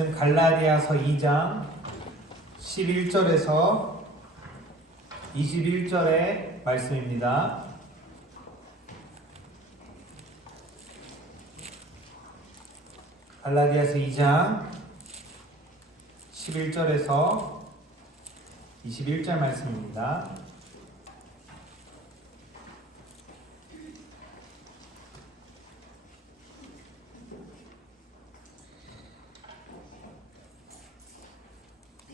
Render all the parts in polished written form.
말씀 갈라디아서 2장 11절에서 21절의 말씀입니다. 갈라디아서 2장 11절에서 21절 말씀입니다.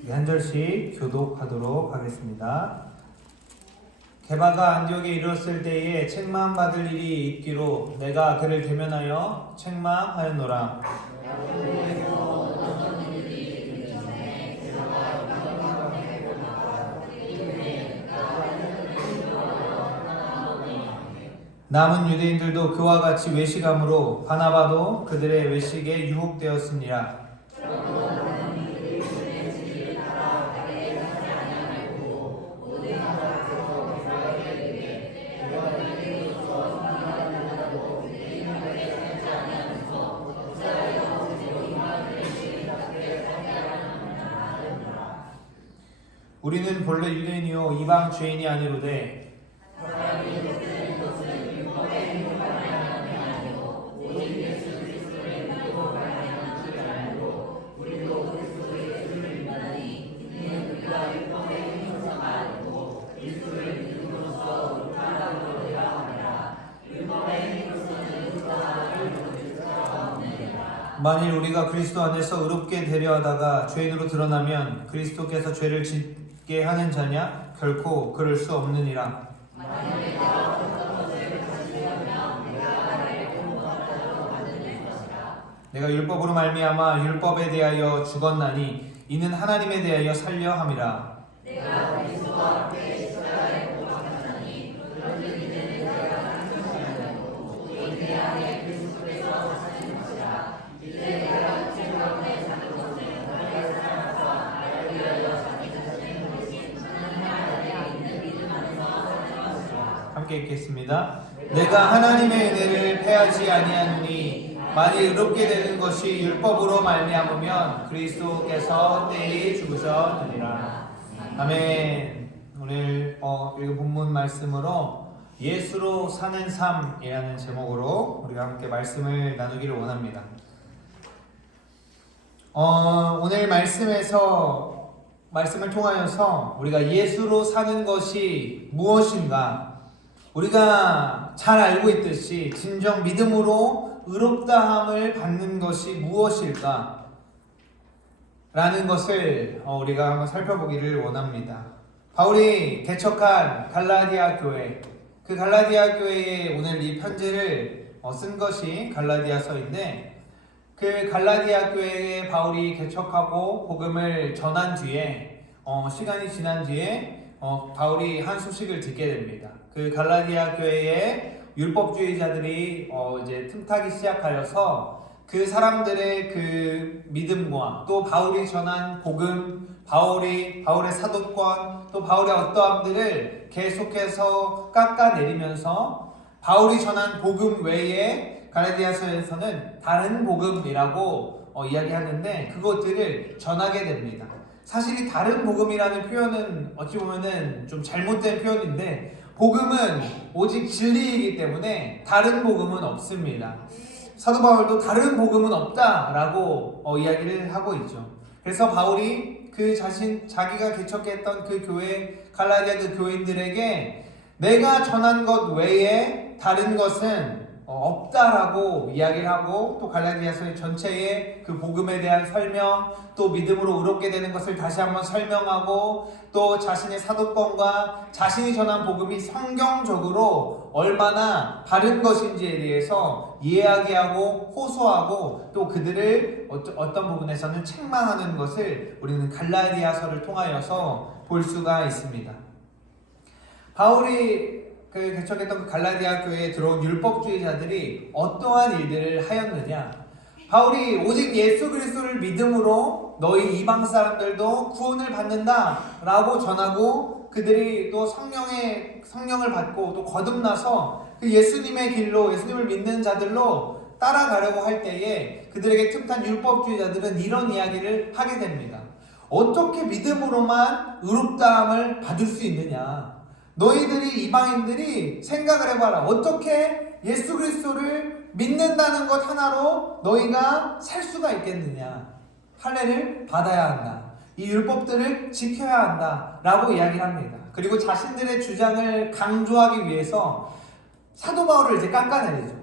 한 절씩 교독하도록 하겠습니다. 게바가 안디옥에 이르렀을 때에 책망받을 일이 있기로 내가 그를 대면하여 책망하였노라. 남은 유대인들도 그와 같이 외식함으로 바나바도 그들의 외식에 유혹되었습니다. 우리는 본래 유대인이요 이방 죄인이 아니로되 만일 우리가 그리스도 안에서 의롭게 되려 하다가 죄인으로 드러나면 그리스도께서 죄를 짓게 하는 자냐? 결코 그럴 수 없느니라. 내가 율법으로 말미암아 율법에 대하여 죽었나니 이는 하나님에 대하여 살려 함이라. 내가 그리스도와 함께 십자가에 못 박혔나니 그런즉 이제는 내가 사는 것이 아니고 오직 내 안에 그리스도께서 사시는 것이라. 이제 내가 육체 가운데 사는 것은 너희의 사랑과 나를 위하여 자기 자신을 버리신 하나님 안에 있는 믿음 안에서 사는 것이라. 함께 읽겠습니다. 내가 하나님의 은혜를 패하지 아니하노니 만일 의롭게 되는 것이 율법으로 말미암으면 그리스도께서 때에 죽으셨느니라. 아멘. 오늘 읽은 본문 말씀으로 예수로 사는 삶이라는 제목으로 우리가 함께 말씀을 나누기를 원합니다. 오늘 말씀을 통하여서 우리가 예수로 사는 것이 무엇인가, 우리가 잘 알고 있듯이 진정 믿음으로 의롭다함을 받는 것이 무엇일까? 라는 것을 우리가 한번 살펴보기를 원합니다. 바울이 개척한 갈라디아 교회, 그 갈라디아 교회에 오늘 이 편지를 쓴 것이 갈라디아서인데, 그 갈라디아 교회에 바울이 개척하고 복음을 전한 뒤에 시간이 지난 뒤에 바울이 한 소식을 듣게 됩니다. 그 갈라디아 교회에 율법주의자들이 이제 틈타기 시작하여서 그 사람들의 그 믿음과 또 바울이 전한 복음, 바울의 사도권, 또 바울의 어떠함들을 계속해서 깎아내리면서 바울이 전한 복음 외에 갈라디아서에서는 다른 복음이라고 이야기하는데 그것들을 전하게 됩니다. 사실 이 다른 복음이라는 표현은 어찌 보면은 좀 잘못된 표현인데, 복음은 오직 진리이기 때문에 다른 복음은 없습니다. 사도 바울도 다른 복음은 없다라고 이야기를 하고 있죠. 그래서 바울이 자기가 개척했던 그 교회, 갈라디아 그 교인들에게 내가 전한 것 외에 다른 것은 없다라고 이야기를 하고, 또 갈라디아서의 전체의 그 복음에 대한 설명, 또 믿음으로 의롭게 되는 것을 다시 한번 설명하고, 또 자신의 사도권과 자신이 전한 복음이 성경적으로 얼마나 바른 것인지에 대해서 이야기하고 호소하고, 또 그들을 어떤 부분에서는 책망하는 것을 우리는 갈라디아서를 통하여서 볼 수가 있습니다. 바울이 개척했던 그 갈라디아 교회에 들어온 율법주의자들이 어떠한 일들을 하였느냐? 바울이 오직 예수 그리스도를 믿음으로 너희 이방 사람들도 구원을 받는다라고 전하고, 그들이 또 성령을 받고 또 거듭나서 그 예수님의 길로, 예수님을 믿는 자들로 따라가려고 할 때에 그들에게 틈탄 율법주의자들은 이런 이야기를 하게 됩니다. 어떻게 믿음으로만 의롭다함을 받을 수 있느냐? 너희들이 이방인들이 생각을 해봐라. 어떻게 예수 그리스도를 믿는다는 것 하나로 너희가 살 수가 있겠느냐? 할례를 받아야 한다. 이 율법들을 지켜야 한다. 라고 이야기를 합니다. 그리고 자신들의 주장을 강조하기 위해서 사도 바울을 이제 깎아내리죠.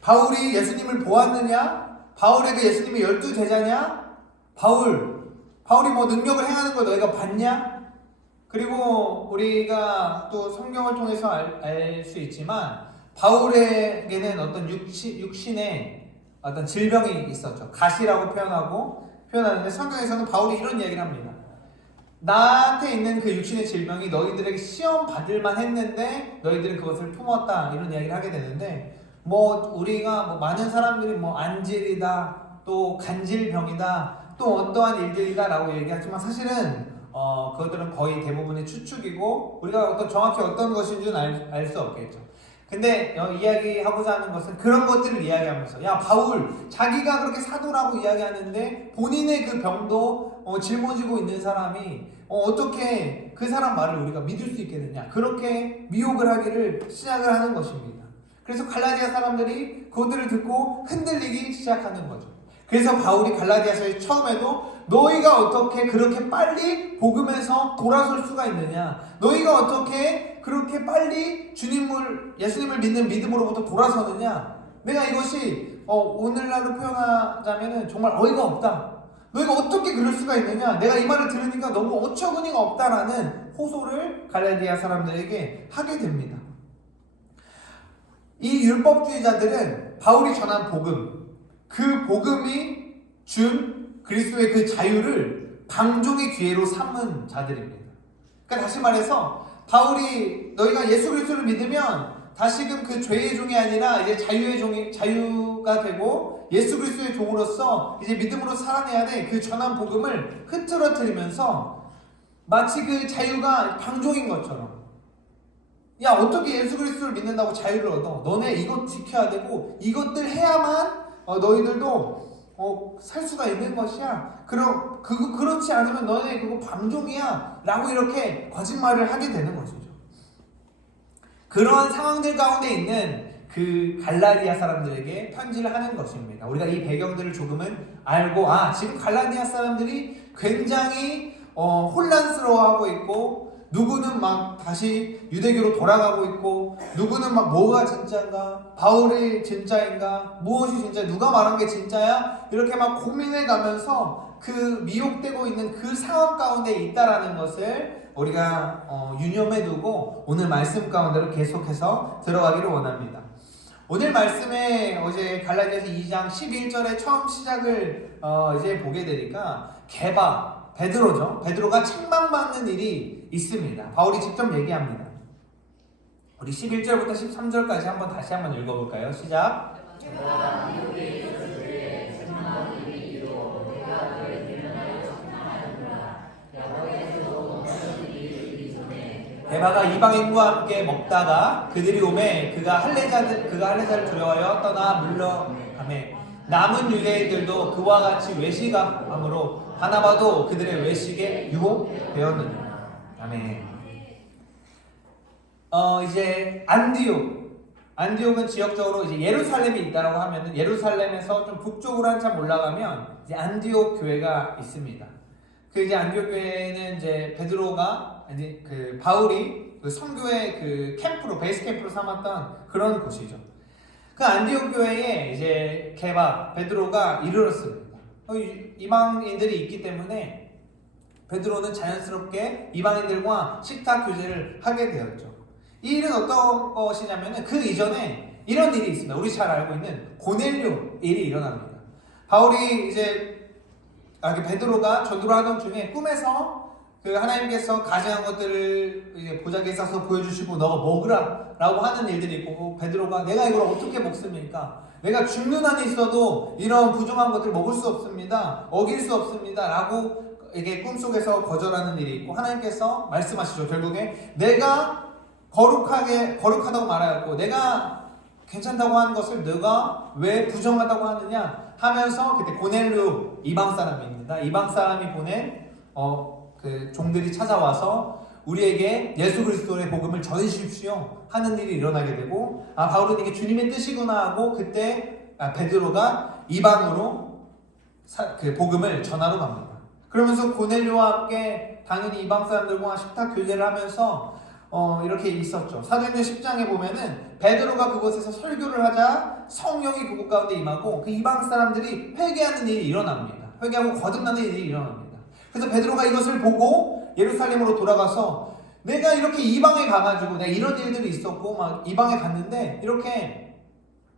바울이 예수님을 보았느냐? 바울에게 예수님이 12제자냐? 바울이 뭐 능력을 행하는 걸 너희가 봤냐? 그리고 우리가 또 성경을 통해서 알 수 있지만 바울에게는 어떤 육신의 어떤 질병이 있었죠. 가시라고 표현하는데 성경에서는 바울이 이런 이야기를 합니다. 나한테 있는 그 육신의 질병이 너희들에게 시험 받을만 했는데 너희들은 그것을 품었다. 이런 이야기를 하게 되는데 우리가 많은 사람들이 안질이다, 또 간질병이다, 또 어떠한 일들이다 라고 얘기하지만 사실은 그것들은 거의 대부분의 추측이고 우리가 정확히 어떤 것인지는 알 수 없겠죠. 근데 이야기하고자 하는 것은 그런 것들을 이야기하면서 야 바울 자기가 그렇게 사도라고 이야기하는데 본인의 그 병도 짊어지고 있는 사람이 어떻게 그 사람 말을 우리가 믿을 수 있겠느냐, 그렇게 미혹을 하기를 시작을 하는 것입니다. 그래서 갈라디아 사람들이 그것들을 듣고 흔들리기 시작하는 거죠. 그래서 바울이 갈라디아서에 처음에도 너희가 어떻게 그렇게 빨리 복음에서 돌아설 수가 있느냐, 너희가 어떻게 그렇게 빨리 예수님을 믿는 믿음으로부터 돌아서느냐, 내가 이것이 오늘날로 표현하자면 정말 어이가 없다, 너희가 어떻게 그럴 수가 있느냐, 내가 이 말을 들으니까 너무 어처구니가 없다라는 호소를 갈라디아 사람들에게 하게 됩니다. 이 율법주의자들은 바울이 전한 복음, 그 복음이 준 그리스도의 그 자유를 방종의 기회로 삼은 자들입니다. 그러니까 다시 말해서 바울이 너희가 예수 그리스도를 믿으면 다시금 그 죄의 종이 아니라 이제 자유가 되고 예수 그리스도의 종으로서 이제 믿음으로 살아내야 돼. 그 전한 복음을 흐트러뜨리면서 마치 그 자유가 방종인 것처럼, 야 어떻게 예수 그리스도를 믿는다고 자유를 얻어? 너네 이것 지켜야 되고 이것들 해야만 너희들도 살 수가 있는 것이야. 그렇지 않으면 너네 그거 방종이야 라고 이렇게 거짓말을 하게 되는 것이죠. 그런 상황들 가운데 있는 그 갈라디아 사람들에게 편지를 하는 것입니다. 우리가 이 배경들을 조금은 알고 지금 갈라디아 사람들이 굉장히 혼란스러워하고 있고, 누구는 다시 유대교로 돌아가고 있고, 누구는 뭐가 진짜인가, 바울이 진짜인가, 무엇이 진짜, 누가 말한 게 진짜야, 이렇게 고민해 가면서 그 미혹되고 있는 그 상황 가운데 있다라는 것을 우리가 유념해 두고 오늘 말씀 가운데로 계속해서 들어가기를 원합니다. 오늘 말씀에 어제 갈라디아서 2장 11절에 처음 시작을 이제 보게 되니까 베드로죠. 베드로가 책망받는 일이 있습니다. 바울이 직접 얘기합니다. 우리 11절부터 13절까지 다시 한번 읽어볼까요? 시작. 에바가 이방인과 함께 먹다가 그들이 오매 그가 할례자를 두려워하여 떠나 물러가매 남은 유대인들도 그와 같이 외식함으로 바나바도 그들의 외식에 유혹되었느니라. 아멘. 이제 안디옥은 지역적으로 이제 예루살렘이 있다라고 하면은 예루살렘에서 좀 북쪽으로 한참 올라가면 이제 안디옥 교회가 있습니다. 그 이제 안디옥 교회는 이제 베드로가 이제 그 바울이 그 선교의 그 베이스 캠프로 삼았던 그런 곳이죠. 그 안디옥 교회에 이제 베드로가 이르렀습니다. 이방인들이 있기 때문에 베드로는 자연스럽게 이방인들과 식탁 교제를 하게 되었죠. 이 일은 어떤 것이냐면은 그 이전에 이런 일이 있습니다. 우리 잘 알고 있는 고넬료 일이 일어납니다. 바울이 이제 베드로가 전도를 하던 중에 꿈에서 그 하나님께서 가증한 것들을 이제 보자기에 싸서 보여주시고 너가 먹으라 라고 하는 일들이 있고, 베드로가 내가 이걸 어떻게 먹습니까? 내가 죽는 한이 있어도 이런 부정한 것들 먹을 수 없습니다. 어길 수 없습니다. 라고 이게 꿈속에서 거절하는 일이 있고, 하나님께서 말씀하시죠. 결국에 내가 거룩하다고 말하였고 내가 괜찮다고 하는 것을 너가 왜 부정하다고 하느냐 하면서 그때 고넬료 이방 사람입니다. 이방 사람이 보낸 그 종들이 찾아와서 우리에게 예수 그리스도의 복음을 전해주십시오 하는 일이 일어나게 되고 바울은 이게 주님의 뜻이구나 하고 그때 베드로가 이방으로 그 복음을 전하러 갑니다. 그러면서 고넬료와 함께 당연히 이방 사람들과 식탁 교제를 하면서 이렇게 있었죠. 사도행전 10장에 보면은 베드로가 그곳에서 설교를 하자 성령이 그곳 가운데 임하고 그 이방 사람들이 회개하는 일이 일어납니다. 회개하고 거듭나는 일이 일어납니다. 그래서 베드로가 이것을 보고 예루살렘으로 돌아가서 내가 이렇게 이방에 가가지고 내가 이런 일들이 있었고 막 이방에 갔는데 이렇게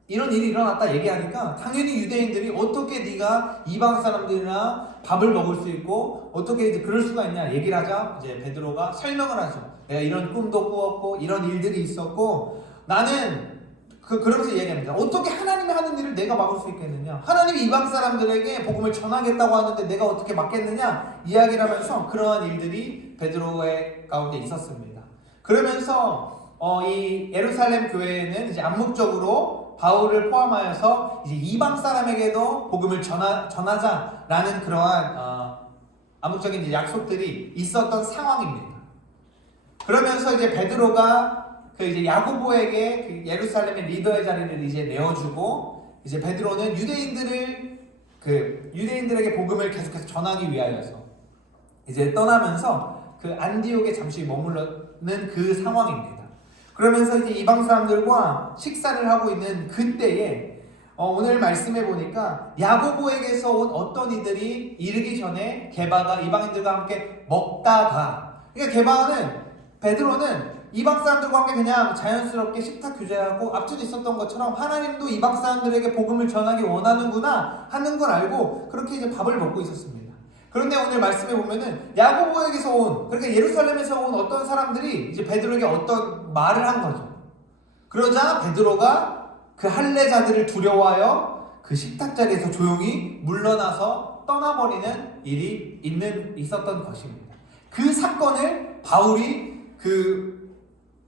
이런 일이 일어났다 얘기하니까 당연히 유대인들이 어떻게 네가 이방 사람들이나 밥을 먹을 수 있고 어떻게 이제 그럴 수가 있냐 얘기를 하자 이제 베드로가 설명을 하죠. 내가 이런 꿈도 꾸었고 이런 일들이 있었고 나는 그러면서 얘기합니다. 어떻게 하나님이 하는 일을 내가 막을 수 있겠느냐? 하나님이 이방 사람들에게 복음을 전하겠다고 하는데 내가 어떻게 막겠느냐? 이야기를 하면서 그러한 일들이 베드로의 가운데 있었습니다. 그러면서 이 예루살렘 교회에는 이제 암묵적으로 바울을 포함하여서 이제 이방 사람에게도 복음을 전하자라는 그러한 암묵적인 이제 약속들이 있었던 상황입니다. 그러면서 이제 베드로가 그 이제 야고보에게 그 예루살렘의 리더의 자리를 이제 내어주고 이제 베드로는 유대인들에게 복음을 계속해서 전하기 위하여서 이제 떠나면서 그 안디옥에 잠시 머물러는 그 상황입니다. 그러면서 이제 이방 사람들과 식사를 하고 있는 그때에 오늘 말씀해 보니까 야고보에게서 온 어떤 이들이 이르기 전에 게바가 이방인들과 함께 먹다가 그러니까 베드로는 이방 사람들과 함께 그냥 자연스럽게 식탁 교제하고 앞전에 있었던 것처럼 하나님도 이방 사람들에게 복음을 전하기 원하는구나 하는 걸 알고 그렇게 이제 밥을 먹고 있었습니다. 그런데 오늘 말씀해 보면은 야고보에게서 온 그러니까 예루살렘에서 온 어떤 사람들이 이제 베드로에게 어떤 말을 한 거죠. 그러자 베드로가 그 할례자들을 두려워하여 그 식탁 자리에서 조용히 물러나서 떠나버리는 일이 있었던 것입니다. 그 사건을 바울이 그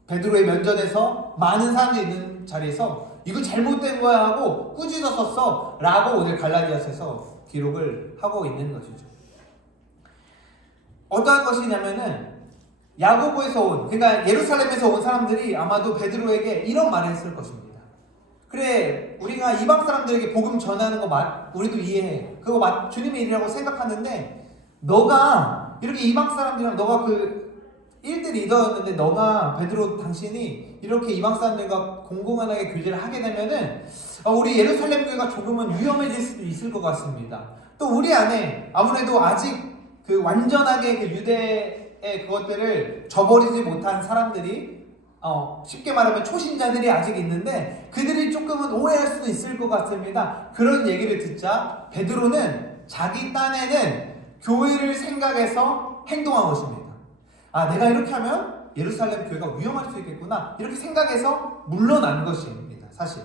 베드로의 면전에서 많은 사람들이 있는 자리에서 이거 잘못된 거야 하고 꾸짖었었어 라고 오늘 갈라디아서에서 기록을 하고 있는 것이죠. 어떠한 것이냐면은 야고보에서 온 그러니까 예루살렘에서 온 사람들이 아마도 베드로에게 이런 말을 했을 것입니다. 그래 우리가 이방 사람들에게 복음 전하는 거 우리도 이해해. 그거 주님의 일이라고 생각하는데 너가 이렇게 이방 사람들이랑 너가 그 1대 리더였는데 너가 베드로 당신이 이렇게 이방 사람들과 공공연하게 교제를 하게 되면은 우리 예루살렘 교회가 조금은 위험해질 수도 있을 것 같습니다. 또 우리 안에 아무래도 아직 그 완전하게 그 유대의 그것들을 저버리지 못한 사람들이 쉽게 말하면 초신자들이 아직 있는데 그들이 조금은 오해할 수도 있을 것 같습니다. 그런 얘기를 듣자 베드로는 자기 딴에는 교회를 생각해서 행동한 것입니다. 내가 이렇게 하면 예루살렘 교회가 위험할 수 있겠구나 이렇게 생각해서 물러난 것입니다. 사실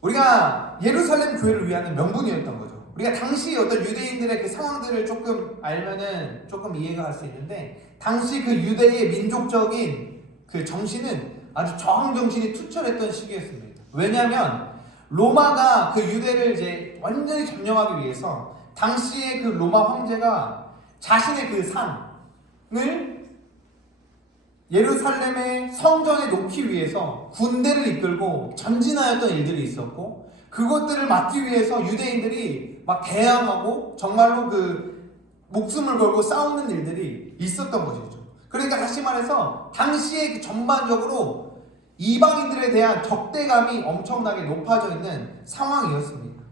우리가 예루살렘 교회를 위하는 명분이었던 거죠. 우리가 당시 어떤 유대인들의 그 상황들을 조금 알면은 조금 이해가 갈 수 있는데 당시 그 유대의 민족적인 그 정신은 아주 저항 정신이 투철했던 시기였습니다. 왜냐하면 로마가 그 유대를 이제 완전히 점령하기 위해서 당시의 그 로마 황제가 자신의 그 산을 예루살렘의 성전에 놓기 위해서 군대를 이끌고 전진하였던 일들이 있었고 그것들을 막기 위해서 유대인들이 막 대항하고 정말로 그 목숨을 걸고 싸우는 일들이 있었던 것이죠. 그러니까 다시 말해서 당시에 그 전반적으로 이방인들에 대한 적대감이 엄청나게 높아져 있는 상황이었습니다.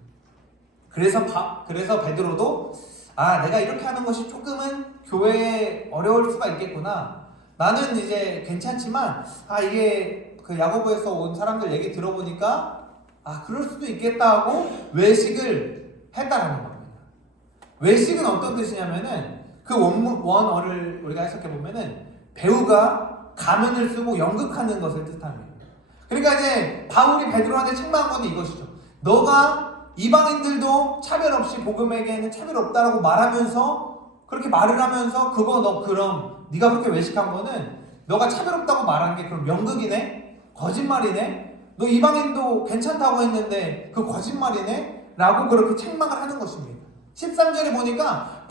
그래서 베드로도 내가 이렇게 하는 것이 조금은 교회에 어려울 수가 있겠구나. 나는 이제 괜찮지만 이게 그 야고보에서 온 사람들 얘기 들어보니까 그럴 수도 있겠다 하고 외식을 했다라는 겁니다. 외식은 어떤 뜻이냐면은 그 원어를 우리가 해석해 보면은 배우가 가면을 쓰고 연극하는 것을 뜻합니다. 그러니까 이제 바울이 베드로한테 책망한 건 이것이죠. 너가 이방인들도 차별 없이 복음에게는 차별 없다라고 말하면서 그렇게 말을 하면서 그럼 네가 그렇게 외식한 거는 너가 차별 없다고 말한 게 그럼 연극이네? 거짓말이네? 너 이방인도 괜찮다고 했는데 그 거짓말이네? 라고 그렇게 책망을 하는 것입니다. 13절에 보니까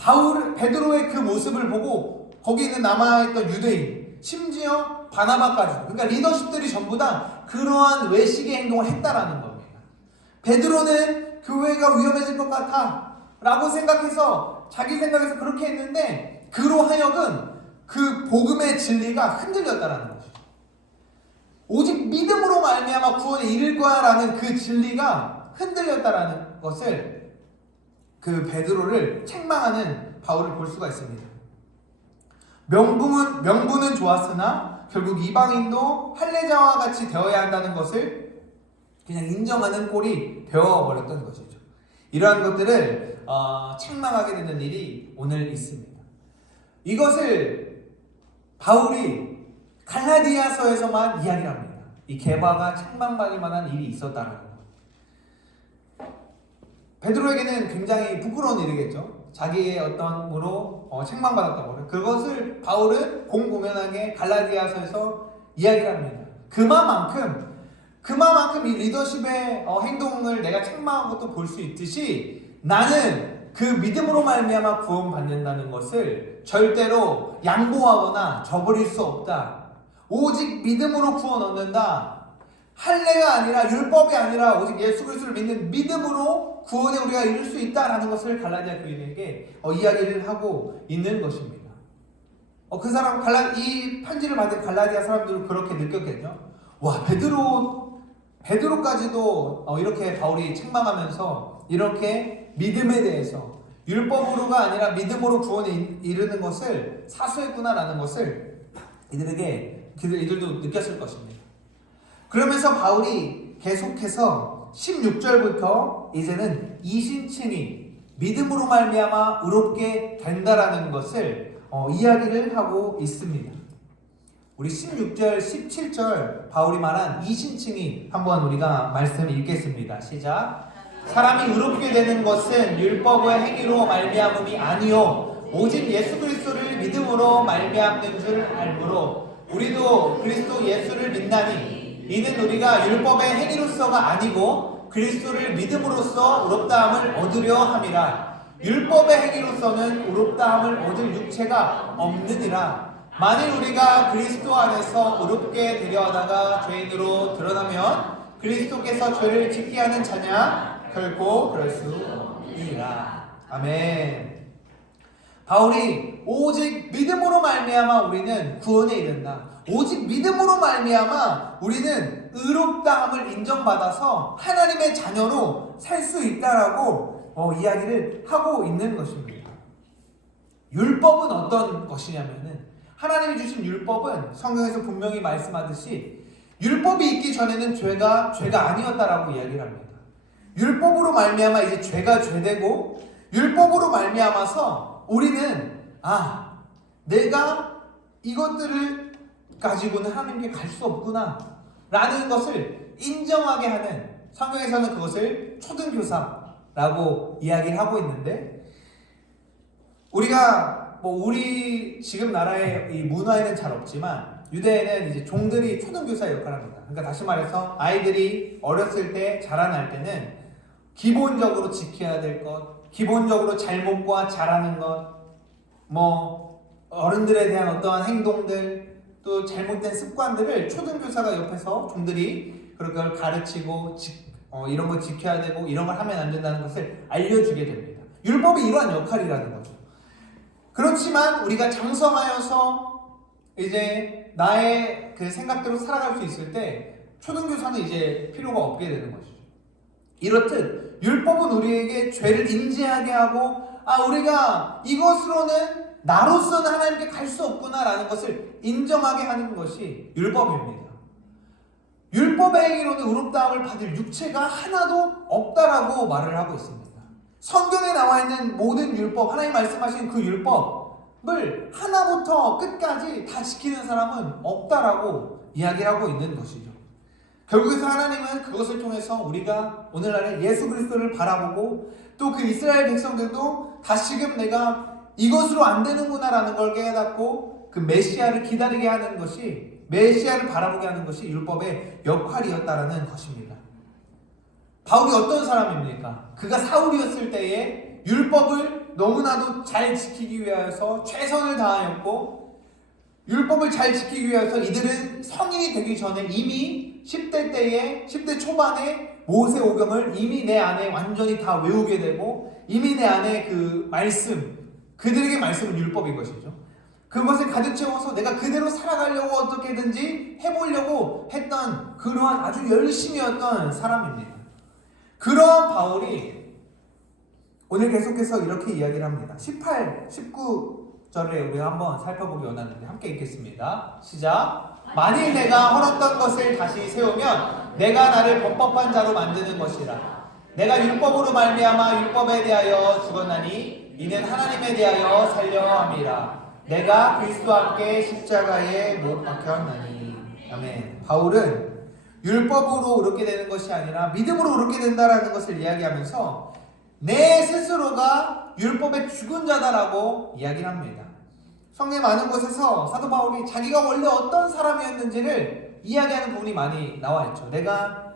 베드로의 그 모습을 보고 거기 있는 남아있던 유대인, 심지어 바나바까지, 그러니까 리더십들이 전부 다 그러한 외식의 행동을 했다라는 겁니다. 베드로는 교회가 위험해질 것 같아 라고 생각해서 자기 생각에서 그렇게 했는데 그로 하여금 그 복음의 진리가 흔들렸다라는 거죠. 오직 믿음으로 말미암아 구원에 이를 거야 라는 그 진리가 흔들렸다라는 것을 그 베드로를 책망하는 바울을 볼 수가 있습니다. 명분은 좋았으나 결국 이방인도 할례자와 같이 되어야 한다는 것을 그냥 인정하는 꼴이 되어버렸던 것이죠. 이러한 것들을 책망하게 되는 일이 오늘 있습니다. 이것을 바울이 갈라디아서에서만 이야기를 합니다. 이 게바가 책망받을 만한 일이 있었다는 것. 베드로에게는 굉장히 부끄러운 일이겠죠. 자기의 어떤 으로 책망받았다고. 그것을 바울은 공공연하게 갈라디아서에서 이야기를 합니다. 그만큼 이 리더십의 행동을 내가 책망한 것도 볼 수 있듯이 나는 그 믿음으로 말미암아 구원받는다는 것을 절대로 양보하거나 저버릴 수 없다. 오직 믿음으로 구원 얻는다. 할례가 아니라 율법이 아니라 오직 예수 그리스도를 믿는 믿음으로 구원에 우리가 이룰 수 있다라는 것을 갈라디아 교인에게 이야기를 하고 있는 것입니다. 그 사람 이 편지를 받은 갈라디아 사람들은 그렇게 느꼈겠죠. 와, 베드로까지도 이렇게 바울이 책망하면서 이렇게 믿음에 대해서 율법으로가 아니라 믿음으로 구원에 이르는 것을 사수했구나라는 것을 이들도 느꼈을 것입니다. 그러면서 바울이 계속해서 16절부터 이제는 이신칭이 믿음으로 말미암아 의롭게 된다라는 것을 이야기를 하고 있습니다. 우리 16절, 17절 바울이 말한 이신칭이 한번 우리가 말씀 읽겠습니다. 시작. 사람이 의롭게 되는 것은 율법의 행위로 말미암음이 아니요 오직 예수 그리스도를 믿음으로 말미암는 줄 알므로 우리도 그리스도 예수를 믿나니 이는 우리가 율법의 행위로서가 아니고 그리스도를 믿음으로써 의롭다함을 얻으려 함이라. 율법의 행위로서는 의롭다함을 얻을 육체가 없느니라. 만일 우리가 그리스도 안에서 의롭게 되려 하다가 죄인으로 드러나면 그리스도께서 죄를 짓게 하는 자냐? 결코 그럴 수 없느니라. 아멘. 바울이 오직 믿음으로 말미암아 우리는 구원에 이른다. 오직 믿음으로 말미암아 우리는 의롭다함을 인정받아서 하나님의 자녀로 살 수 있다라고 이야기를 하고 있는 것입니다. 율법은 어떤 것이냐면은 하나님이 주신 율법은 성경에서 분명히 말씀하듯이 율법이 있기 전에는 죄가 아니었다라고 이야기를 합니다. 율법으로 말미암아 이제 죄가 죄되고 율법으로 말미암아서 우리는 내가 이것들을 가지고는 하나님께 갈 수 없구나 라는 것을 인정하게 하는, 성경에서는 그것을 초등교사라고 이야기를 하고 있는데, 우리가 우리 지금 나라의 이 문화에는 잘 없지만 유대에는 이제 종들이 초등교사의 역할을 합니다. 그러니까 다시 말해서 아이들이 어렸을 때 자라날 때는 기본적으로 지켜야 될 것, 기본적으로 잘못과 잘하는 것, 어른들에 대한 어떠한 행동들, 또 잘못된 습관들을 초등교사가 옆에서 종들이 그걸 가르치고 이런 걸 지켜야 되고 이런 걸 하면 안 된다는 것을 알려주게 됩니다. 율법이 이러한 역할이라는 거죠. 그렇지만 우리가 장성하여서 이제 나의 그 생각대로 살아갈 수 있을 때 초등교사는 이제 필요가 없게 되는 것이죠. 이렇듯 율법은 우리에게 죄를 인지하게 하고 우리가 이것으로는 나로서는 하나님께 갈 수 없구나라는 것을 인정하게 하는 것이 율법입니다. 율법의 행위로는 의롭다함을 받을 육체가 하나도 없다라고 말을 하고 있습니다. 성경에 나와 있는 모든 율법, 하나님 말씀하신 그 율법을 하나부터 끝까지 다 지키는 사람은 없다라고 이야기하고 있는 것이죠. 결국에서 하나님은 그것을 통해서 우리가 오늘날에 예수 그리스도를 바라보고 또 그 이스라엘 백성들도 다시금 내가 이것으로 안 되는구나라는 걸 깨닫고 그 메시아를 기다리게 하는 것이 메시아를 바라보게 하는 것이 율법의 역할이었다라는 것입니다. 바울이 어떤 사람입니까? 그가 사울이었을 때에 율법을 너무나도 잘 지키기 위해서 최선을 다하였고, 율법을 잘 지키기 위해서 이들은 성인이 되기 전에 이미 10대 초반에 모세오경을 이미 내 안에 완전히 다 외우게 되고, 이미 내 안에 그 말씀, 그들에게 말씀은 율법인 것이죠. 그것을 가득 채워서 내가 그대로 살아가려고 어떻게든지 해보려고 했던 그러한 아주 열심이었던 사람입니다. 그러한 바울이 오늘 계속해서 이렇게 이야기를 합니다. 18, 19절에 우리가 한번 살펴보기 원하는데 함께 읽겠습니다. 시작. 만일 내가 헐었던 것을 다시 세우면 내가 나를 범법한 자로 만드는 것이라. 내가 율법으로 말미암아 율법에 대하여 죽었나니 이는 하나님에 대하여 살려 함이라. 내가 그리스도와 함께 십자가에 못 박혔나니. 아멘. 바울은 율법으로 의롭게 되는 것이 아니라 믿음으로 의롭게 된다라는 것을 이야기하면서 내 스스로가 율법에 죽은 자다라고 이야기를 합니다. 성경의 많은 곳에서 사도 바울이 자기가 원래 어떤 사람이었는지를 이야기하는 부분이 많이 나와 있죠. 내가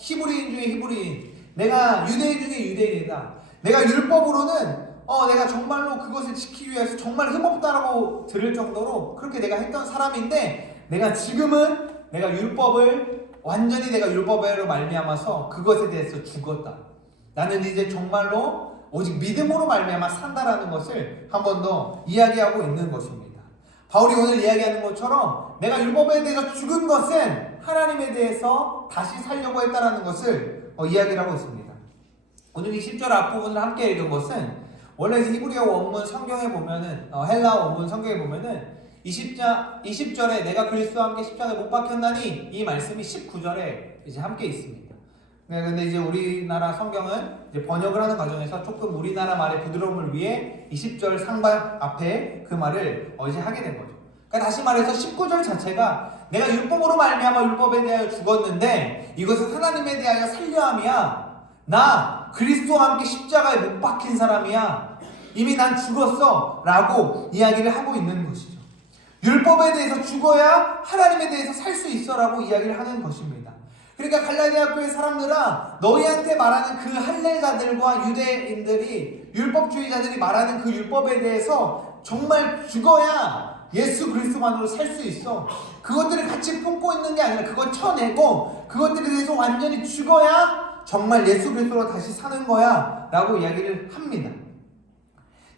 히브리인 중에 히브리인, 내가 유대인 중에 유대인이다. 내가 율법으로는 내가 정말로 그것을 지키기 위해서 정말 흠없다라고 들을 정도로 그렇게 내가 했던 사람인데, 내가 지금은 내가 완전히 내가 율법으로 말미암아서 그것에 대해서 죽었다. 나는 이제 정말로 오직 믿음으로 말미암아 산다라는 것을 한 번 더 이야기하고 있는 것입니다. 바울이 오늘 이야기하는 것처럼 내가 율법에 대해서 죽은 것은 하나님에 대해서 다시 살려고 했다라는 것을 이야기를 하고 있습니다. 오늘 이 10절 앞부분을 함께 읽은 것은 원래 히브리어 원문 성경에 보면은 헬라어 원문 성경에 보면은 20절에 내가 그리스도와 함께 십자가에 못 박혔나니 이 말씀이 19절에 이제 함께 있습니다. 네, 근데 이제 우리나라 성경은 이제 번역을 하는 과정에서 조금 우리나라 말의 부드러움을 위해 20절 상반 앞에 그 말을 이제 하게 된 거죠. 그러니까 다시 말해서 19절 자체가 내가 율법으로 말미암아 율법에 대하여 죽었는데 이것은 하나님에 대하여 살려함이야. 나 그리스도와 함께 십자가에 못 박힌 사람이야. 이미 난 죽었어 라고 이야기를 하고 있는 것이죠. 율법에 대해서 죽어야 하나님에 대해서 살 수 있어 라고 이야기를 하는 것입니다. 그러니까 갈라디아 교회 사람들아, 너희한테 말하는 그 할례자들과 유대인들이, 율법주의자들이 말하는 그 율법에 대해서 정말 죽어야 예수 그리스도만으로 살 수 있어. 그것들을 같이 품고 있는 게 아니라 그걸 쳐내고 그것들에 대해서 완전히 죽어야 정말 예수 그리스도로 다시 사는 거야 라고 이야기를 합니다.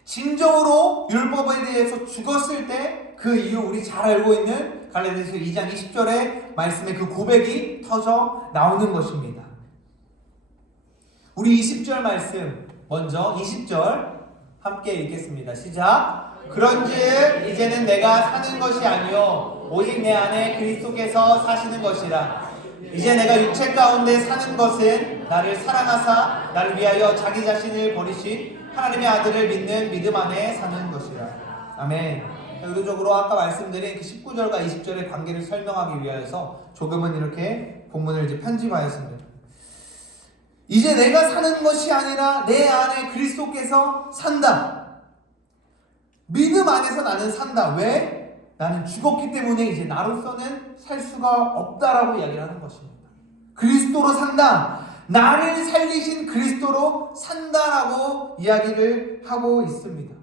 진정으로 율법에 대해서 죽었을 때 그 이유 우리 잘 알고 있는 갈라디아서 2장 20절의 말씀의 그 고백이 터져 나오는 것입니다. 우리 20절 말씀 먼저 20절 함께 읽겠습니다. 시작. 그런즉 이제는 내가 사는 것이 아니요 오직 내 안에 그리스도께서 사시는 것이라. 이제 내가 육체 가운데 사는 것은 나를 사랑하사 나를 위하여 자기 자신을 버리신 하나님의 아들을 믿는 믿음 안에 사는 것이라. 아멘. 의도적으로 아까 말씀드린 그 19절과 20절의 관계를 설명하기 위해서 조금은 이렇게 본문을 이제 편집하였습니다. 이제 내가 사는 것이 아니라 내 안에 그리스도께서 산다. 믿음 안에서 나는 산다. 왜? 나는 죽었기 때문에 이제 나로서는 살 수가 없다라고 이야기를 하는 것입니다. 그리스도로 산다. 나를 살리신 그리스도로 산다라고 이야기를 하고 있습니다.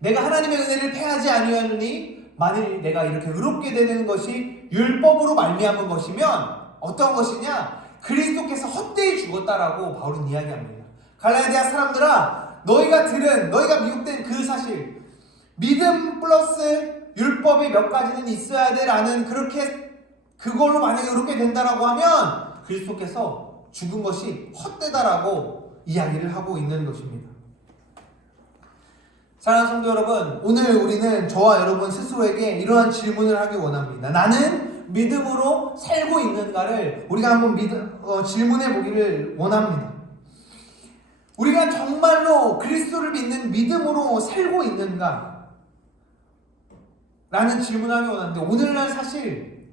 내가 하나님의 은혜를 패하지 아니하노니 만일 내가 이렇게 의롭게 되는 것이 율법으로 말미암은 것이면 어떤 것이냐? 그리스도께서 헛되이 죽었다라고 바울은 이야기합니다. 갈라디아 사람들아, 너희가 미혹된 그 사실, 믿음 플러스 율법이 몇 가지는 있어야 돼라는 그걸로 만약에 의롭게 된다라고 하면 그리스도께서 죽은 것이 헛되다라고 이야기를 하고 있는 것입니다. 사랑하는 성도 여러분, 오늘 우리는 저와 여러분 스스로에게 이러한 질문을 하기 원합니다. 나는 믿음으로 살고 있는가를 우리가 한번 질문해 보기를 원합니다. 우리가 정말로 그리스도를 믿는 믿음으로 살고 있는가? 라는 질문을 하기 원하는데, 오늘날 사실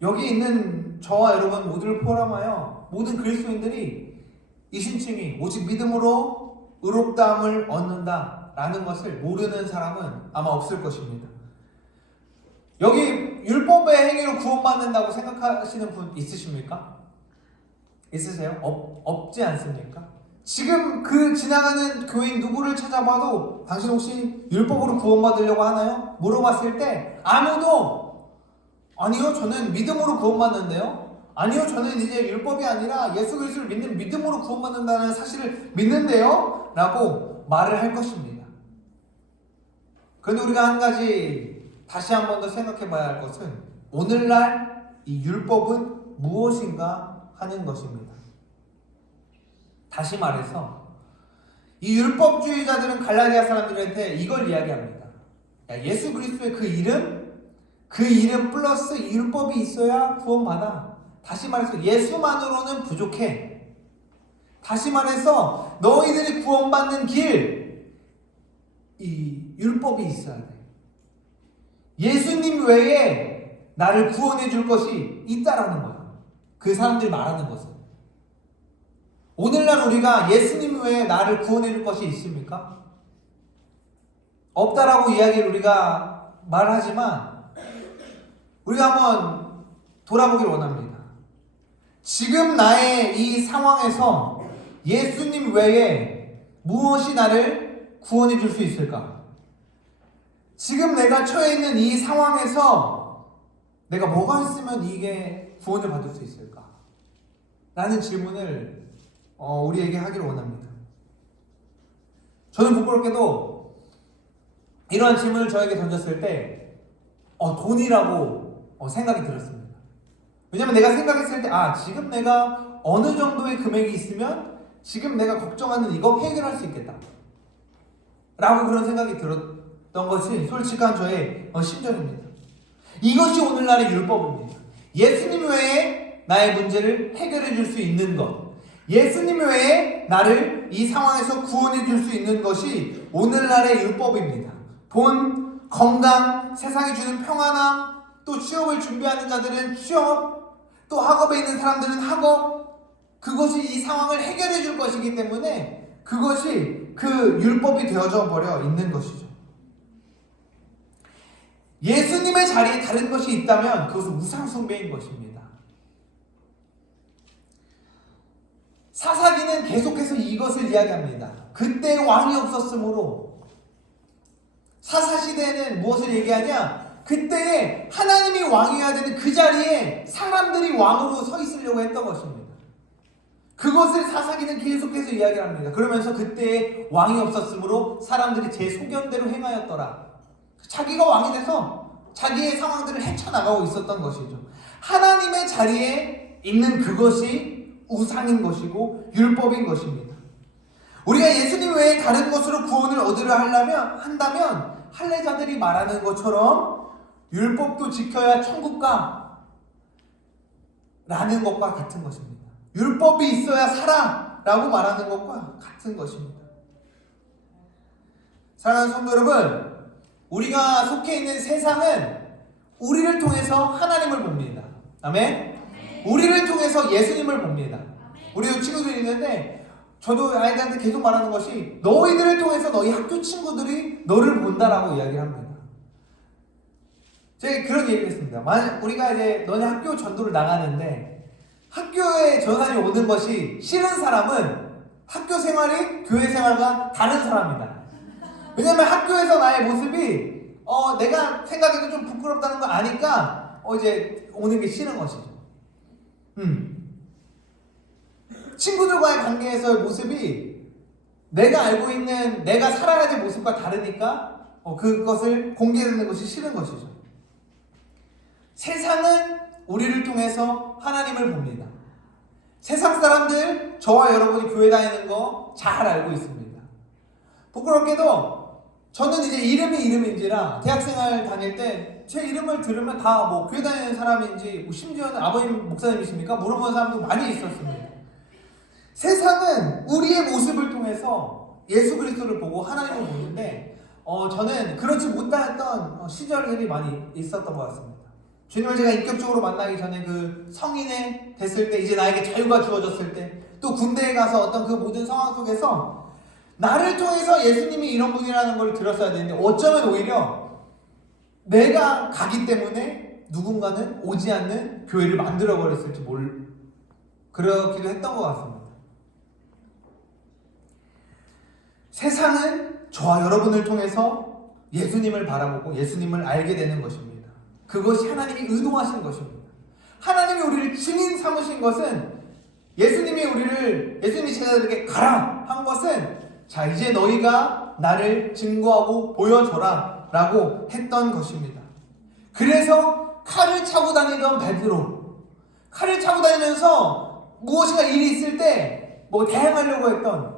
여기 있는 저와 여러분 모두를 포함하여 모든 그리스도인들이 이 신칭이 오직 믿음으로 의롭다함을 얻는다 라는 것을 모르는 사람은 아마 없을 것입니다. 여기 율법의 행위로 구원받는다고 생각하시는 분 있으십니까? 있으세요? 없지 않습니까? 지금 그 지나가는 교인 누구를 찾아봐도 당신 혹시 율법으로 구원받으려고 하나요? 물어봤을 때 아무도 아니요, 저는 믿음으로 구원받는데요. 아니요, 저는 이제 율법이 아니라 예수 그리스도를 믿는 믿음으로 구원받는다는 사실을 믿는데요 라고 말을 할 것입니다. 그런데 우리가 한 가지 다시 한 번 더 생각해 봐야 할 것은 오늘날 이 율법은 무엇인가 하는 것입니다. 다시 말해서 이 율법주의자들은 갈라디아 사람들한테 이걸 이야기합니다. 야, 예수 그리스도의 그 이름 플러스 율법이 있어야 구원받아. 다시 말해서 예수만으로는 부족해. 다시 말해서 너희들이 구원받는 길, 이 율법이 있어야 돼. 예수님 외에 나를 구원해 줄 것이 있다라는 거야. 그 사람들이 말하는 것은. 오늘날 우리가 예수님 외에 나를 구원해 줄 것이 있습니까? 없다라고 이야기를 우리가 말하지만 우리가 한번 돌아보길 원합니다. 지금 나의 이 상황에서 예수님 외에 무엇이 나를 구원해 줄 수 있을까? 지금 내가 처해 있는 이 상황에서 내가 뭐가 있으면 이게 구원을 받을 수 있을까? 라는 질문을 우리에게 하기를 원합니다. 저는 부끄럽게도 이러한 질문을 저에게 던졌을 때 돈이라고 생각이 들었습니다. 왜냐면 내가 생각했을 때 지금 내가 어느 정도의 금액이 있으면 지금 내가 걱정하는 이거 해결할 수 있겠다 라고 그런 생각이 들었던 것이 솔직한 저의 심정입니다. 이것이 오늘날의 율법입니다. 예수님 외에 나의 문제를 해결해 줄 수 있는 것, 예수님 외에 나를 이 상황에서 구원해 줄 수 있는 것이 오늘날의 율법입니다. 돈, 건강, 세상이 주는 평안함, 또 취업을 준비하는 자들은 취업, 또 학업에 있는 사람들은 학업, 그것이 이 상황을 해결해 줄 것이기 때문에 그것이 그 율법이 되어져 버려 있는 것이죠. 예수님의 자리에 다른 것이 있다면 그것은 우상숭배인 것입니다. 사사기는 계속해서 이것을 이야기합니다. 그때 왕이 없었으므로 사사시대에는 무엇을 얘기하냐? 그때에 하나님이 왕이어야 되는 그 자리에 사람들이 왕으로 서 있으려고 했던 것입니다. 그것을 사사기는 계속해서 이야기합니다. 그러면서 그때에 왕이 없었으므로 사람들이 제 소견대로 행하였더라. 자기가 왕이 돼서 자기의 상황들을 헤쳐나가고 있었던 것이죠. 하나님의 자리에 있는 그것이 우상인 것이고 율법인 것입니다. 우리가 예수님 외에 다른 것으로 구원을 얻으려 한다면 할례자들이 말하는 것처럼 율법도 지켜야 천국 가 라는 것과 같은 것입니다. 율법이 있어야 살아 라고 말하는 것과 같은 것입니다. 사랑하는 성도 여러분, 우리가 속해 있는 세상은 우리를 통해서 하나님을 봅니다. 아멘? 우리를 통해서 예수님을 봅니다. 우리도 친구들이 있는데 저도 아이들한테 계속 말하는 것이 너희들을 통해서 너희 학교 친구들이 너를 본다라고 이야기를 합니다. 제가 그런 얘기를 했습니다. 만약 우리가 이제 너네 학교 전도를 나가는데 학교에 전환이 오는 것이 싫은 사람은 학교 생활이 교회 생활과 다른 사람이다. 왜냐면 학교에서 나의 모습이 내가 생각해도 좀 부끄럽다는 거 아니까 이제 오는 게 싫은 것이죠. 친구들과의 관계에서의 모습이 내가 알고 있는 내가 살아야 될 모습과 다르니까 그것을 공개하는 것이 싫은 것이죠. 세상은 우리를 통해서 하나님을 봅니다. 세상 사람들, 저와 여러분이 교회 다니는 거 잘 알고 있습니다. 부끄럽게도 저는 이제 이름인지라 대학생활 다닐 때 제 이름을 들으면 다 교회 다니는 사람인지 심지어는 아버님 목사님이십니까? 물어보는 사람도 많이 있었습니다. 세상은 우리의 모습을 통해서 예수 그리스도를 보고 하나님을 보는데 저는 그렇지 못했던 시절들이 많이 있었던 것 같습니다. 주님을 제가 인격적으로 만나기 전에 그 성인이 됐을 때, 이제 나에게 자유가 주어졌을 때, 또 군대에 가서 어떤 그 모든 상황 속에서 나를 통해서 예수님이 이런 분이라는 걸 들었어야 되는데 어쩌면 오히려 내가 가기 때문에 누군가는 오지 않는 교회를 만들어 버렸을지 그렇기도 했던 것 같습니다. 세상은 저와 여러분을 통해서 예수님을 바라보고 예수님을 알게 되는 것입니다. 그것이 하나님이 의도하신 것입니다. 하나님이 우리를 증인 삼으신 것은 예수님이 제자들에게 가라 한 것은 자 이제 너희가 나를 증거하고 보여줘라 라고 했던 것입니다. 그래서 칼을 차고 다니던 베드로, 칼을 차고 다니면서 무엇인가 일이 있을 때 뭐 대항하려고 했던,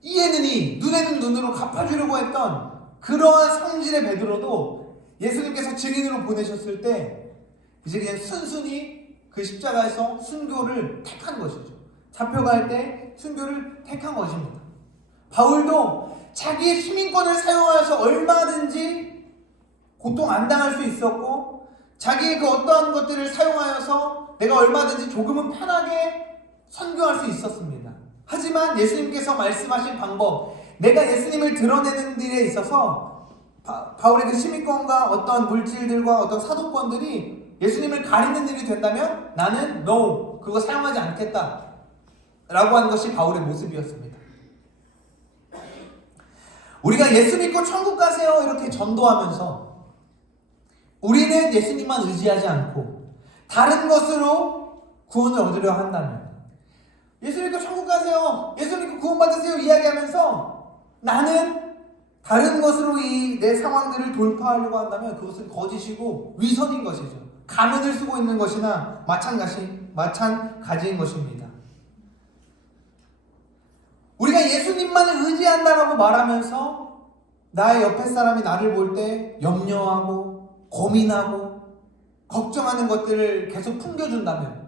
이에는 이, 눈에는 눈으로 갚아주려고 했던 그러한 성질의 베드로도 예수님께서 증인으로 보내셨을 때 이제 그냥 순순히 그 십자가에서 순교를 택한 것이죠. 잡혀갈 때 순교를 택한 것입니다. 바울도 자기의 시민권을 사용하여서 얼마든지 고통 안 당할 수 있었고, 자기의 그 어떠한 것들을 사용하여서 내가 얼마든지 조금은 편하게 선교할 수 있었습니다. 하지만 예수님께서 말씀하신 방법, 내가 예수님을 드러내는 일에 있어서 바울의 그 시민권과 어떤 물질들과 어떤 사도권들이 예수님을 가리는 일이 된다면 나는 no, 그거 사용하지 않겠다 라고 하는 것이 바울의 모습이었습니다. 우리가 예수 믿고 천국 가세요 이렇게 전도하면서 우리는 예수님만 의지하지 않고 다른 것으로 구원을 얻으려 한다면, 예수 믿고 천국 가세요, 예수 믿고 구원 받으세요 이야기하면서 나는 다른 것으로 이 내 상황들을 돌파하려고 한다면 그것은 거짓이고 위선인 것이죠. 가면을 쓰고 있는 것이나 마찬가지인 것입니다. 우리가 예수님만을 의지한다라고 말하면서 나의 옆에 사람이 나를 볼 때 염려하고 고민하고 걱정하는 것들을 계속 풍겨준다면,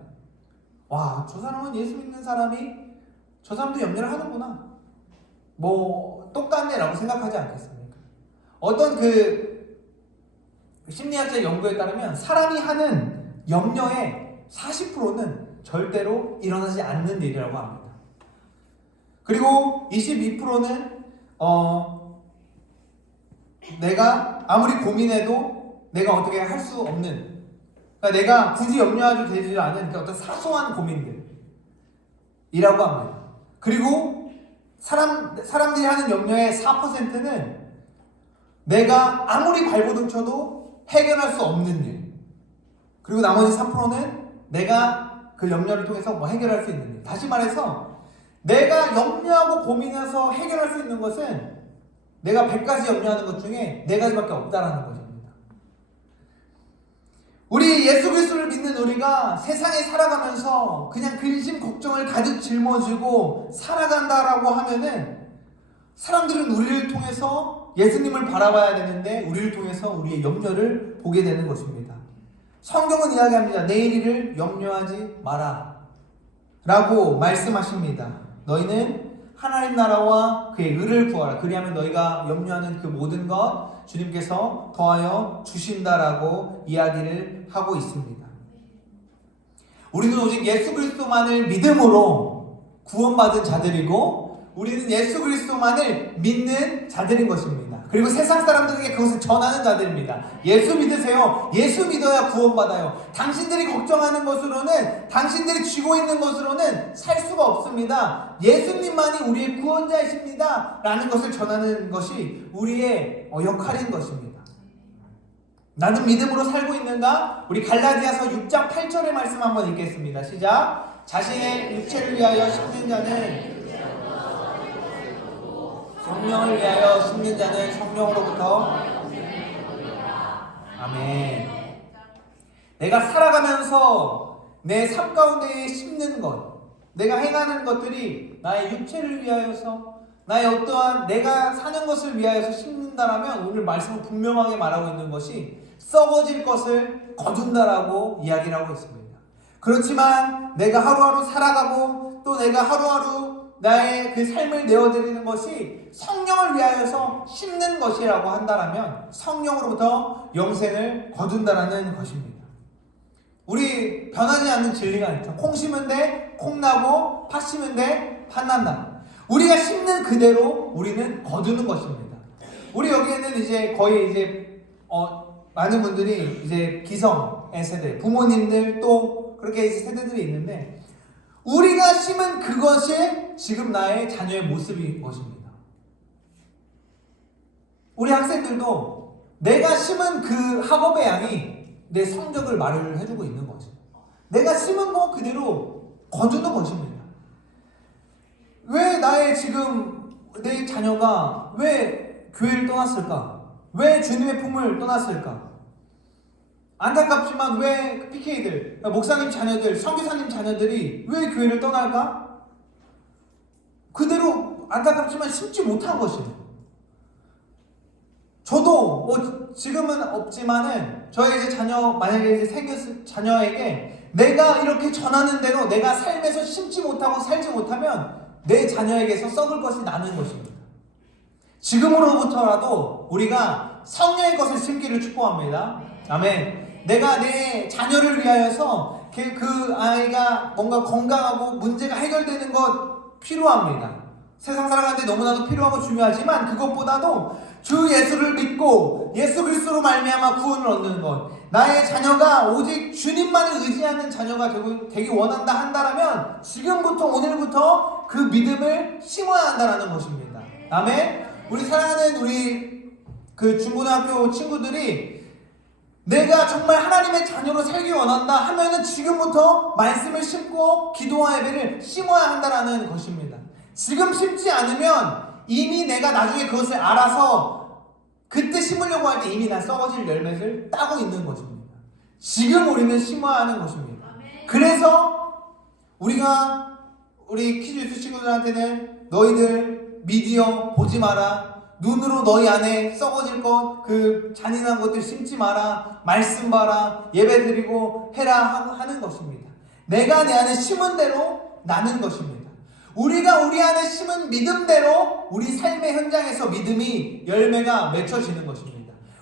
와, 저 사람은 예수 믿는 사람이 저 사람도 염려를 하는구나, 뭐 똑같네 라고 생각하지 않겠습니까? 어떤 그 심리학자 연구에 따르면 사람이 하는 염려의 40%는 절대로 일어나지 않는 일이라고 합니다. 그리고 22%는 내가 아무리 고민해도 내가 어떻게 할 수 없는, 그러니까 내가 굳이 염려하지 되지 않은 그 어떤 사소한 고민들이라고 합니다. 그리고 사람들이 하는 염려의 4%는 내가 아무리 발버둥 쳐도 해결할 수 없는 일, 그리고 나머지 3%는 내가 그 염려를 통해서 뭐 해결할 수 있는 일. 다시 말해서 내가 염려하고 고민해서 해결할 수 있는 것은 내가 100가지 염려하는 것 중에 4가지밖에 없다라는 것입니다. 우리 예수 그리스도를 믿는 우리가 세상에 살아가면서 그냥 근심 걱정을 가득 짊어지고 살아간다라고 하면은 사람들은 우리를 통해서 예수님을 바라봐야 되는데 우리를 통해서 우리의 염려를 보게 되는 것입니다. 성경은 이야기합니다. 내일 일을 염려하지 마라 라고 말씀하십니다. 너희는 하나님 나라와 그의 의를 구하라. 그리하면 너희가 염려하는 그 모든 것 주님께서 더하여 주신다라고 이야기를 하고 있습니다. 우리는 오직 예수 그리스도만을 믿음으로 구원받은 자들이고 우리는 예수 그리스도만을 믿는 자들인 것입니다. 그리고 세상 사람들에게 그것을 전하는 자들입니다. 예수 믿으세요. 예수 믿어야 구원받아요. 당신들이 걱정하는 것으로는, 당신들이 쥐고 있는 것으로는 살 수가 없습니다. 예수님만이 우리의 구원자이십니다 라는 것을 전하는 것이 우리의 역할인 것입니다. 나는 믿음으로 살고 있는가? 우리 갈라디아서 6장 8절의 말씀 한번 읽겠습니다. 시작. 자신의 육체를 위하여 심는 자는 성령을 위하여 심는 자는 성령으로부터. 아멘. 내가 살아가면서 내 삶 가운데에 심는 것, 내가 행하는 것들이 나의 육체를 위하여서, 나의 어떠한 내가 사는 것을 위하여서 심는다라면 오늘 말씀은 분명하게 말하고 있는 것이 썩어질 것을 거둔다라고 이야기를 하고 있습니다. 그렇지만 내가 하루하루 살아가고 또 내가 하루하루 나의 그 삶을 내어드리는 것이 성령을 위하여서 심는 것이라고 한다면 성령으로부터 영생을 거둔다라는 것입니다. 우리 변하지 않는 진리가 있죠. 콩 심은 데 콩 나고 팥 심은 데 팥 난다. 우리가 심는 그대로 우리는 거두는 것입니다. 우리 여기에는 이제 거의 이제 많은 분들이 이제 기성의 세대, 부모님들 또 그렇게 이제 세대들이 있는데, 우리가 심은 그것이 지금 나의 자녀의 모습인 것입니다. 우리 학생들도 내가 심은 그 학업의 양이 내 성적을 말을 해주고 있는 거지. 내가 심은 거 그대로 거두는 것입니다. 왜 나의 지금 내 자녀가 왜 교회를 떠났을까? 왜 주님의 품을 떠났을까? 안타깝지만 왜 PK들, 목사님 자녀들, 선교사님 자녀들이 왜 교회를 떠날까? 그대로 안타깝지만 심지 못한 것이에요. 저도 뭐 지금은 없지만은 저의 이제 자녀, 만약에 이제 생겼을 자녀에게 내가 이렇게 전하는 대로 내가 삶에서 심지 못하고 살지 못하면 내 자녀에게서 썩을 것이 나는 것입니다. 지금으로부터라도 우리가 성령의 것을 심기를 축복합니다. 아멘. 내가 내 자녀를 위하여서 그 아이가 뭔가 건강하고 문제가 해결되는 것 필요합니다. 세상 살아가는데 너무나도 필요하고 중요하지만 그것보다도 주 예수를 믿고 예수 그리스도로 말미암아 구원을 얻는 것, 나의 자녀가 오직 주님만을 의지하는 자녀가 되기 원한다 한다라면 지금부터 오늘부터 그 믿음을 심어야 한다라는 것입니다. 아멘. 우리 사랑하는 우리 그 중고등학교 친구들이 내가 정말 하나님의 자녀로 살기 원한다 하면은 지금부터 말씀을 심고 기도와 예배를 심어야 한다라는 것입니다. 지금 심지 않으면 이미 내가 나중에 그것을 알아서 그때 심으려고 할 때 이미 난 썩어질 열매를 따고 있는 것입니다. 지금 우리는 심어야 하는 것입니다. 그래서 우리가 우리 키즈유스 친구들한테는 너희들 미디어 보지 마라, 눈으로 너희 안에 썩어질 것, 그 잔인한 것들 심지 마라, 말씀 봐라, 예배 드리고 해라 하는 것입니다. 내가 내 안에 심은 대로 나는 것입니다. 우리가 우리 안에 심은 믿음대로 우리 삶의 현장에서 믿음이 열매가 맺혀지는 것입니다.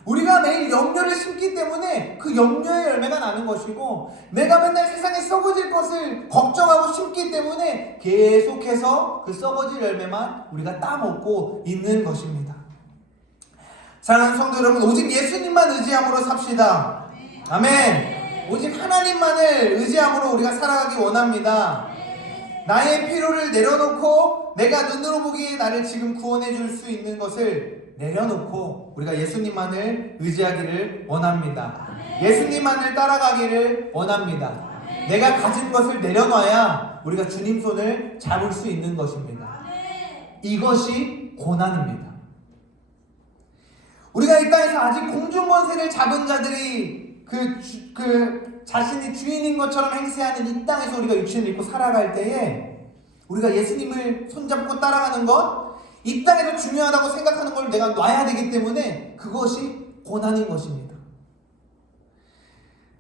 우리가 매일 염려를 심기 때문에 그 염려의 열매가 나는 것이고, 내가 맨날 세상에 썩어질 것을 걱정하고 심기 때문에 계속해서 그 썩어질 열매만 우리가 따먹고 있는 것입니다. 사랑하는 성도 여러분, 오직 예수님만 의지함으로 삽시다. 아멘. 오직 하나님만을 의지함으로 우리가 살아가기 원합니다. 나의 필요를 내려놓고 내가 눈으로 보기에 나를 지금 구원해 줄 수 있는 것을 내려놓고 우리가 예수님만을 의지하기를 원합니다. 예수님만을 따라가기를 원합니다. 내가 가진 것을 내려놔야 우리가 주님 손을 잡을 수 있는 것입니다. 이것이 고난입니다. 우리가 이 땅에서 아직 공중권세를 잡은 자들이 자신이 주인인 것처럼 행세하는 이 땅에서 우리가 육신을 입고 살아갈 때에 우리가 예수님을 손잡고 따라가는 것, 이 땅에서 중요하다고 생각하는 걸 내가 놔야 되기 때문에 그것이 고난인 것입니다.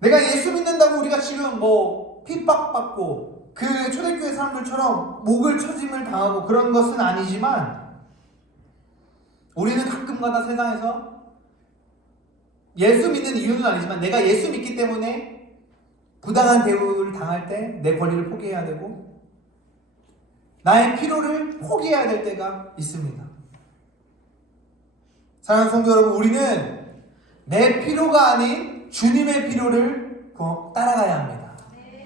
내가 예수 믿는다고 우리가 지금 뭐 핍박받고 그 초대교회 사람들처럼 목을 쳐짐을 당하고 그런 것은 아니지만, 우리는 가끔가다 세상에서 예수 믿는 이유는 아니지만 내가 예수 믿기 때문에 부당한 대우를 당할 때 내 권리를 포기해야 되고 나의 필요를 포기해야 될 때가 있습니다. 사랑하는 성도 여러분, 우리는 내 필요가 아닌 주님의 필요를 따라가야 합니다.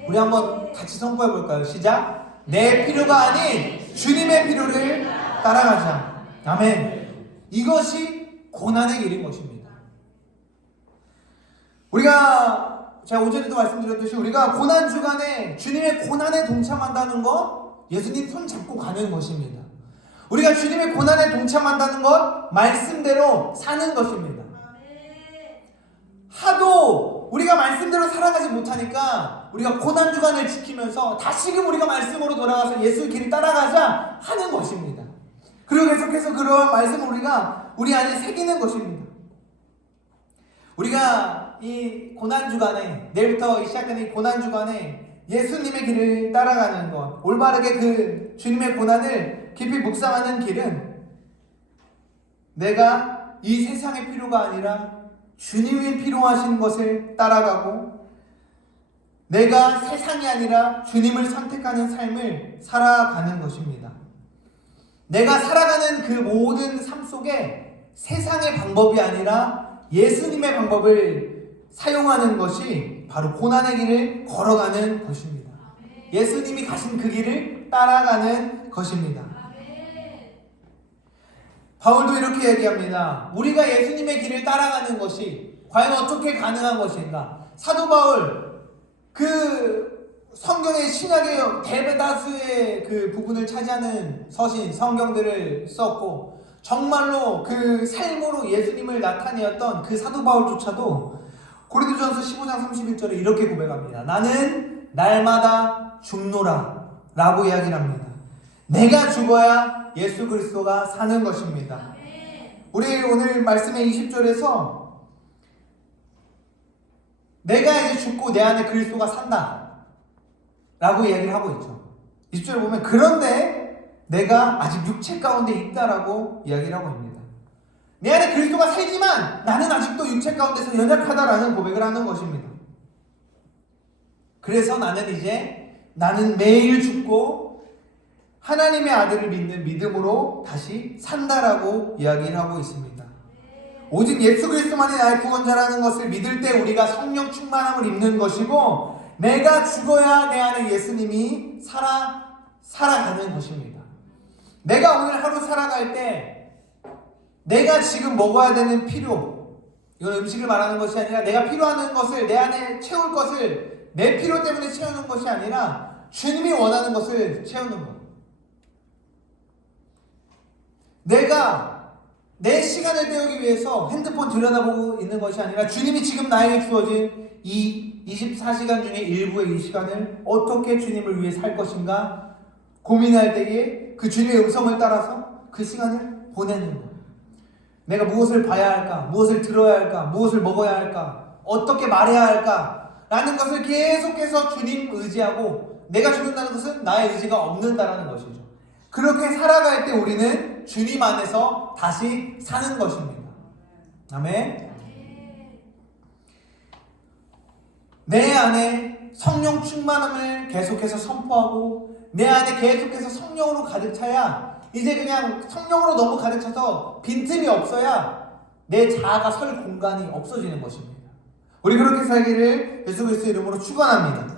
우리 한번 같이 선포해 볼까요? 시작! 내 필요가 아닌 주님의 필요를 따라가자. 아멘. 이것이 고난의 길인 것입니다. 제가 오전에도 말씀드렸듯이 우리가 고난 주간에 주님의 고난에 동참한다는 것, 예수님 손 잡고 가는 것입니다. 우리가 주님의 고난에 동참한다는 것, 말씀대로 사는 것입니다. 하도 우리가 말씀대로 살아가지 못하니까 우리가 고난 주간을 지키면서 다시금 우리가 말씀으로 돌아가서 예수의 길을 따라가자 하는 것입니다. 그리고 계속해서 그러한 말씀을 우리가 우리 안에 새기는 것입니다. 우리가 이 고난주간에, 내일부터 시작하는 이 고난주간에 예수님의 길을 따라가는 것, 올바르게 그 주님의 고난을 깊이 묵상하는 길은 내가 이 세상의 필요가 아니라 주님이 필요하신 것을 따라가고, 내가 세상이 아니라 주님을 선택하는 삶을 살아가는 것입니다. 내가 살아가는 그 모든 삶 속에 세상의 방법이 아니라 예수님의 방법을 사용하는 것이 바로 고난의 길을 걸어가는 것입니다. 예수님이 가신 그 길을 따라가는 것입니다. 바울도 이렇게 얘기합니다. 우리가 예수님의 길을 따라가는 것이 과연 어떻게 가능한 것인가? 사도 바울, 그 성경의 신약의 대다수의 그 부분을 차지하는 서신, 성경들을 썼고 정말로 그 삶으로 예수님을 나타내었던 그 사도 바울조차도 고린도전서 15장 31절에 이렇게 고백합니다. 나는 날마다 죽노라 라고 이야기를 합니다. 내가 죽어야 예수 그리스도가 사는 것입니다. 우리 오늘 말씀의 20절에서 내가 이제 죽고 내 안에 그리스도가 산다 라고 이야기를 하고 있죠. 20절을 보면 그런데 내가 아직 육체 가운데 있다라고 이야기를 하고 있습니다. 내 안에 그리스도가 살지만 나는 아직도 육체 가운데서 연약하다라는 고백을 하는 것입니다. 그래서 나는 매일 죽고 하나님의 아들을 믿는 믿음으로 다시 산다라고 이야기를 하고 있습니다. 오직 예수 그리스도만이 나의 구원자라는 것을 믿을 때 우리가 성령 충만함을 입는 것이고 내가 죽어야 내 안에 예수님이 살아가는 것입니다. 내가 오늘 하루 살아갈 때 내가 지금 먹어야 되는 필요, 이건 음식을 말하는 것이 아니라 내가 필요한 것을 내 안에 채울 것을 내 필요 때문에 채우는 것이 아니라 주님이 원하는 것을 채우는 것. 내가 내 시간을 때우기 위해서 핸드폰 들여다보고 있는 것이 아니라 주님이 지금 나에게 주어진 이 24시간 중에 일부의 이 시간을 어떻게 주님을 위해 살 것인가 고민할 때에 그 주님의 음성을 따라서 그 시간을 보내는 것. 내가 무엇을 봐야 할까? 무엇을 들어야 할까? 무엇을 먹어야 할까? 어떻게 말해야 할까? 라는 것을 계속해서 주님 의지하고 내가 죽는다는 것은 나의 의지가 없는다라는 것이죠. 그렇게 살아갈 때 우리는 주님 안에서 다시 사는 것입니다. 아멘. 내 안에 성령 충만함을 계속해서 선포하고 내 안에 계속해서 성령으로 가득 차야 이제 그냥 성령으로 너무 가득 차서 빈틈이 없어야 내 자아가 설 공간이 없어지는 것입니다. 우리 그렇게 살기를 예수 그리스도 이름으로 축원합니다.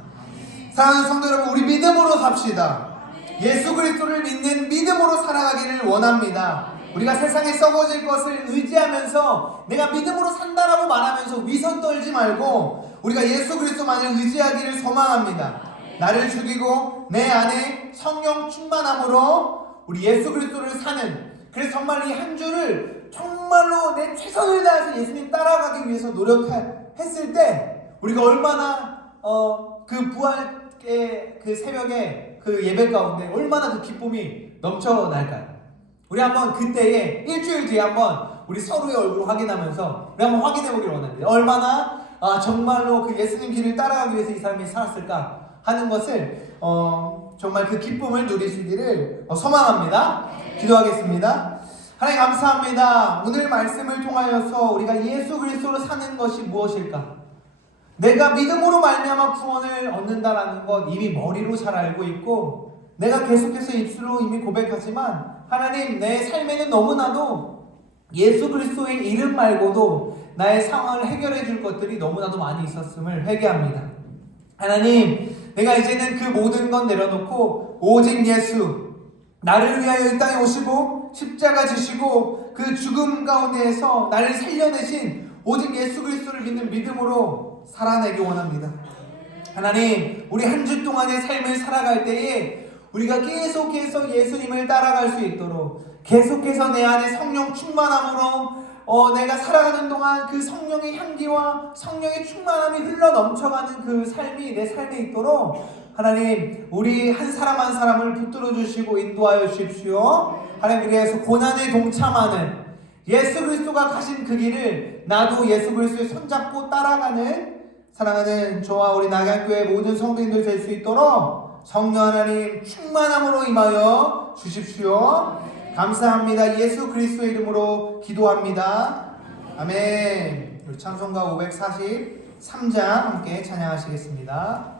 사랑하는 성도 여러분, 우리 믿음으로 삽시다. 예수 그리스도를 믿는 믿음으로 살아가기를 원합니다. 우리가 세상에 썩어질 것을 의지하면서 내가 믿음으로 산다라고 말하면서 위선 떨지 말고 우리가 예수 그리스도만을 의지하기를 소망합니다. 나를 죽이고 내 안에 성령 충만함으로 우리 예수 그리스도를 사는, 그래서 정말 이 한 주를 정말로 내 최선을 다해서 예수님 따라가기 위해서 노력했을 때 우리가 얼마나 그 부활의 그 새벽에 그 예배 가운데 얼마나 그 기쁨이 넘쳐날까요? 우리 한번 그때에 일주일 뒤에 한번 우리 서로의 얼굴을 확인하면서 우리 한번 확인해 보기를 원합니다. 얼마나 정말로 그 예수님 길을 따라가기 위해서 이 사람이 살았을까 하는 것을 정말 그 기쁨을 누리시기를 소망합니다. 기도하겠습니다. 하나님 감사합니다. 오늘 말씀을 통하여서 우리가 예수 그리스도로 사는 것이 무엇일까? 내가 믿음으로 말미암아 구원을 얻는다라는 것 이미 머리로 잘 알고 있고 내가 계속해서 입술로 이미 고백하지만 하나님 내 삶에는 너무나도 예수 그리스도의 이름 말고도 나의 상황을 해결해 줄 것들이 너무나도 많이 있었음을 회개합니다. 하나님 내가 이제는 그 모든 건 내려놓고 오직 예수, 나를 위하여 이 땅에 오시고 십자가 지시고 그 죽음 가운데에서 나를 살려내신 오직 예수 그리스도를 믿는 믿음으로 살아내기 원합니다. 하나님 우리 한 주 동안의 삶을 살아갈 때에 우리가 계속해서 예수님을 따라갈 수 있도록 계속해서 내 안에 성령 충만함으로 내가 살아가는 동안 그 성령의 향기와 성령의 충만함이 흘러 넘쳐가는 그 삶이 내 삶에 있도록 하나님 우리 한 사람 한 사람을 붙들어 주시고 인도하여 주십시오. 하나님 그래서 고난에 동참하는 예수 그리스도가 가신 그 길을 나도 예수 그리스도의 손잡고 따라가는 사랑하는 저와 우리 나경교회 모든 성도님들 될 수 있도록 성령 하나님 충만함으로 임하여 주십시오. 감사합니다. 예수 그리스도의 이름으로 기도합니다. 아멘. 우리 찬송가 543장 함께 찬양하시겠습니다.